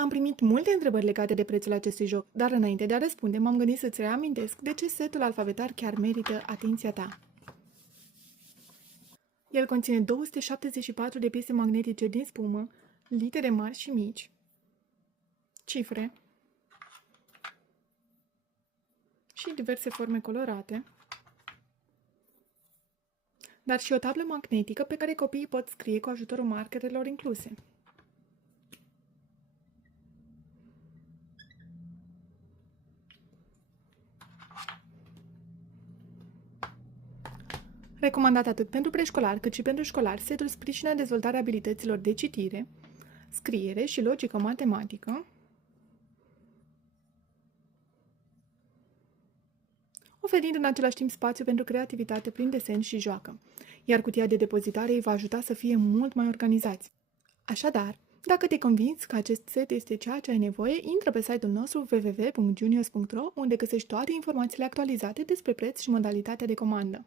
Am primit multe întrebări legate de prețul acestui joc, dar înainte de a răspunde, m-am gândit să-ți reamintesc de ce setul alfabetar chiar merită atenția ta. El conține 274 de piese magnetice din spumă, litere mari și mici, cifre și diverse forme colorate, dar și o tablă magnetică pe care copiii pot scrie cu ajutorul markerelor incluse. Recomandat atât pentru preșcolari cât și pentru școlari, setul sprijină dezvoltarea abilităților de citire, scriere și logică matematică, oferind în același timp spațiu pentru creativitate prin desen și joacă, iar cutia de depozitare îi va ajuta să fie mult mai organizați. Așadar, dacă te convingi că acest set este ceea ce ai nevoie, intră pe site-ul nostru www.juniors.ro, unde găsești toate informațiile actualizate despre preț și modalitatea de comandă.